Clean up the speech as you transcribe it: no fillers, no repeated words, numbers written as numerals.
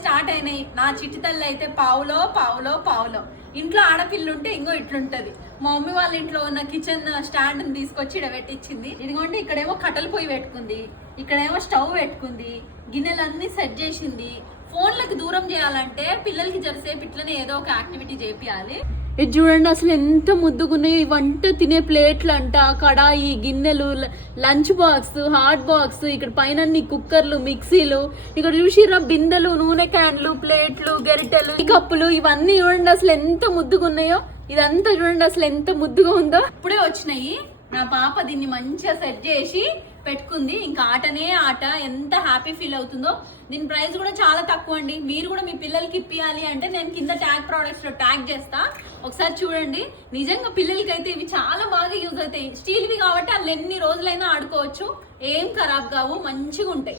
Start అయినాయి. నా చిట్టి తల్లి అయితే పావులో పావులో పావులో. ఇంట్లో ఆడపిల్ల ఉంటే ఇంకో ఇట్లుంటది. మా మమ్మీ వాళ్ళ ఇంట్లో ఉన్న కిచెన్ స్టాండ్ తీసుకొచ్చి ఇక్కడ పెట్టించింది. ఇదిగోండి ఇక్కడేమో కట్టెల పొయ్యి పెట్టుకుంది, ఇక్కడేమో స్టవ్ పెట్టుకుంది, గిన్నెలన్నీ సెట్ చేసింది. ఫోన్లకు దూరం చేయాలంటే పిల్లలకి జరసేపు ఇట్లనే ఏదో ఒక యాక్టివిటీ చేపియాలి. ఇది చూడండి అసలు ఎంత ముద్దుగున్నాయి. వంట తినే ప్లేట్లు అంట, కడాయి, గిన్నెలు, లంచ్ బాక్స్, హాట్ బాక్స్, ఇక్కడ పైన కుక్కర్లు, మిక్సీలు, ఇక్కడ చూసిరా బిందెలు, నూనె క్యాన్లు, ప్లేట్లు, గరిటెలు, కప్పులు, ఇవన్నీ చూడండి అసలు ఎంత ముద్దుగున్నాయో. ఇదంతా చూడండి అసలు ఎంత ముద్దుగా ఉందో. ఇప్పుడే వచ్చినాయి. నా పాప దీన్ని మంచిగా సెట్ చేసి పెట్టుకుంది. ఇంకా ఆటనే ఆట. ఎంత హ్యాపీ ఫీల్ అవుతుందో. దీని ప్రైస్ కూడా చాలా తక్కువ అండి. మీరు కూడా మీ పిల్లలకి ఇప్పియాలి అంటే నేను కింద ట్యాగ్ ప్రోడక్ట్స్ లో ట్యాగ్ చేస్తా, ఒకసారి చూడండి. నిజంగా పిల్లలకి అయితే ఇవి చాలా బాగా యూజ్ అవుతాయి. స్టీల్వి కాబట్టి వాళ్ళు ఎన్ని రోజులైనా ఆడుకోవచ్చు, ఏం ఖరాబ్ కావు, మంచిగా ఉంటాయి.